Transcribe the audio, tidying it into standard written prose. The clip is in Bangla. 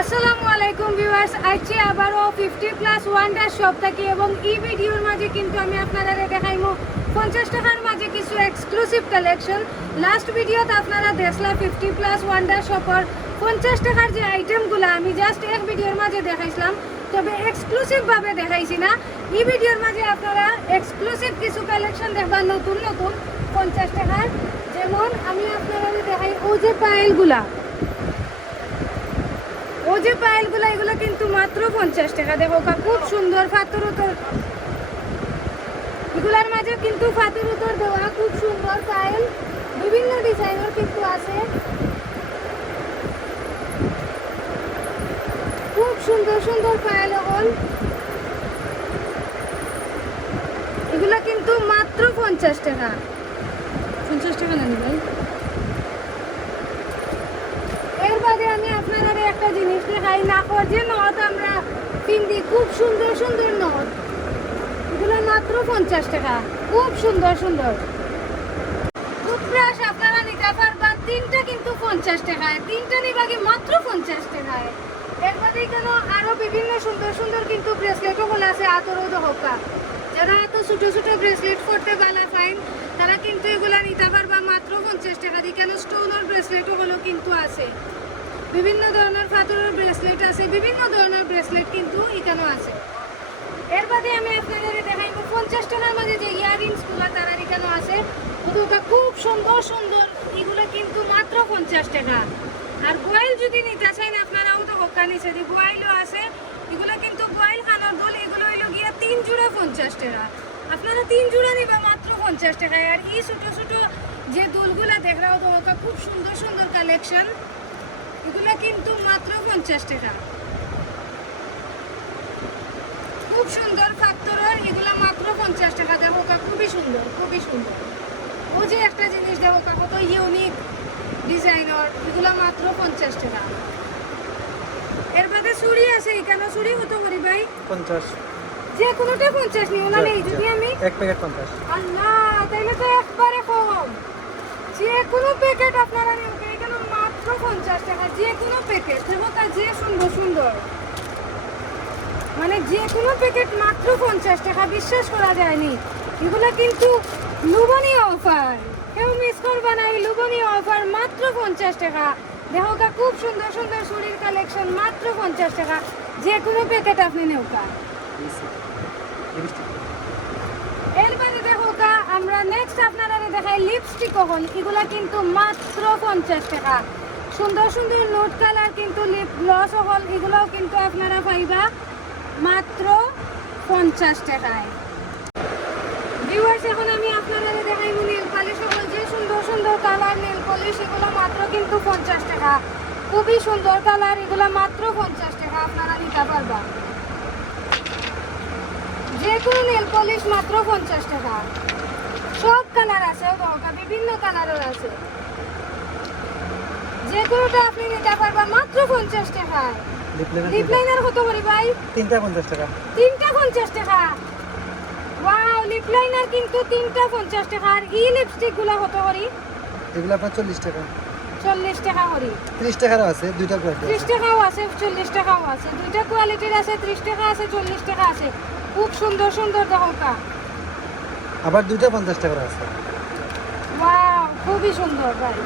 আসসালামু আলাইকুম ভিউয়ার্স, আজকে আবারও 50+ ওয়ান্ডার শপ থাকি এবং এই ভিডিওর মাঝে কিন্তু আমি আপনারা দেখাইমু 50 টাকার মাঝে কিছু এক্সক্লুসিভ কালেকশন। লাস্ট ভিডিওতে আপনারা দেখলা 50+ ওয়ান্ডার শপের 50 টাকার যে আইটেমগুলো আমি জাস্ট এক ভিডিওর মাঝে দেখাইছিলাম, তবে এক্সক্লুসিভ ভাবে দেখাইছি না। এই ভিডিওর মাঝে আপনারা এক্সক্লুসিভ কিছু কালেকশন দেখবা, নতুন নতুন 50 টাকার। যেমন আমি আপনারা দেখাই ও যে পায়েলগুলা, এগুলো কিন্তু মাত্র 50 টাকা। দেখো খুব সুন্দর পাথর উত্তর, এগুলার মাঝে কিন্তু পাথর উত্তর দেওয়া খুব সুন্দর পায়েল, বিভিন্ন ডিজাইনের কিন্তু আছে, খুব সুন্দর সুন্দর পায়েল। এগুলো কিন্তু মাত্র 50 টাকা। 50 টাকা না নিবেন। এর বাদে আমি আপনারা একটা জিনিস দেখাই, নাকর যে নথ আমরা পিন্দি, খুব সুন্দর সুন্দর নথ, এগুলো মাত্র 50 টাকা। খুব সুন্দর সুন্দর টুথব্রাশ আপনারা নিতে পারবেন, তিনটা কিন্তু 50 টাকায়, তিনটা নিবাগে মাত্র 50 টাকায়। এর বাদে কেন আরো বিভিন্ন সুন্দর সুন্দর কিন্তু ব্রেসলেটও বলে আছে, আতরও দহকা। যারা এত ছোট ছোট ব্রেসলেট করতে ভালো পাইন তারা কিন্তু এগুলা নিতে পারবা মাত্র 50 টাকা দিয়ে। কেন স্টোনের ব্রেসলেটও হলো কিন্তু আছে, বিভিন্ন ধরনের পাথরের ব্রেসলেট আছে, বিভিন্ন ধরনের ব্রেসলেট কিন্তু এখানে আছে। এর বাদে আমি আপনাদের দেখাইব 50 টাকার মধ্যে যে ইয়াররিংসগুলো তারা এখানে আছে, ওগুলো খুব সুন্দর সুন্দর, এগুলো কিন্তু মাত্র 50 টাকা। আর গোয়াল যদি নিতে চান আপনারাও তো হক্কা নিচে দিয়ে গোয়ালও আছে, এগুলো কিন্তু গোয়াল খানার দল, এগুলো হইল গিয়া 3 জোড়া 50 টাকা। আপনারা 3 জোড়া নিবা মাত্র 50 টাকায়। আর এই ছোট ছোট যে দুলগুলা দেখরাও তো হক্কা, খুব সুন্দর সুন্দর কালেকশন, এগুলো কিন্তু মাত্র 50 টাকা। খুব সুন্দর পাথরের, এগুলো মাত্র 50 টাকা। দেখো খুবই সুন্দর, খুবই সুন্দর। ও যে একটা জিনিস দেখো কত ইউনিক ডিজাইনার, এগুলো মাত্র 50 টাকা। এর বাদে চুড়ি আছে, এখানে চুড়ি কত করি ভাই? 50। যে কোনোটা 50 নিও না, নেই যদি আমি এক প্যাকেট 50। আল্লাহ, তাইলে তো একবারে কম। যে কোনো প্যাকেট আপনারা নিও, এখানে মাত্র 50 টাকা। যে কোনো প্যাকেট দেখো, যে সুন্দর সুন্দর, মানে যে কোনো প্যাকেট মাত্র 50 টাকা। বিশ্বাস করা যায়নি, এগুলো কিন্তু লুবনীয় অফার, কেউ মিস করবা না। এই লুবনীয় অফার মাত্র 50 টাকা। দেখো খুব সুন্দর সুন্দর চুড়ির কালেকশন মাত্র 50 টাকা। যে কোনো প্যাকেট আপনি নেওকা। এরপরে দেখো আমরা নেক্সট আপনারা দেখাই লিপস্টিক। হল এগুলা কিন্তু মাত্র 50 টাকা। সুন্দর সুন্দর নোট কালার কিন্তু লিপ গ্লস হল, এগুলোও কিন্তু আপনারা পাইবা মাত্র 50 টাকায়। ভিউয়ার্স, এখন আমি আপনারা দেখাইব নেল পলিশ হল, যে সুন্দর সুন্দর কালার নেল পলিশ, এগুলো মাত্র কিন্তু 50 টাকা। খুবই সুন্দর কালার, এগুলো মাত্র 50 টাকা। আপনারা নিতে পারবা যে কোনো নেল পলিশ মাত্র 50 টাকা। সব কালার আছে, বিভিন্ন কালারের আছে, যে কোনোটা আপনি নিতে পারবা মাত্র 50 টাকায়। লিপ লাইনার কত করে ভাই? তিনটা 50 টাকা। তিনটা 50 টাকা। ওয়াও, লিপ লাইনার কিন্তু তিনটা 50 টাকা। আর এই লিপস্টিক গুলা কত করে? এগুলো আপনার 40 টাকা। 40 টাকা করে। 30 টাকারও আছে, দুইটা কোয়ালিটি 30 টাকাও আছে, 40 টাকাও আছে, দুইটা কোয়ালিটির আছে। 30 টাকা আছে, 40 টাকা আছে। খুব সুন্দর সুন্দর দেখো। আবার দুইটা 50 টাকার আছে। ওয়াও, খুবই সুন্দর ভাই।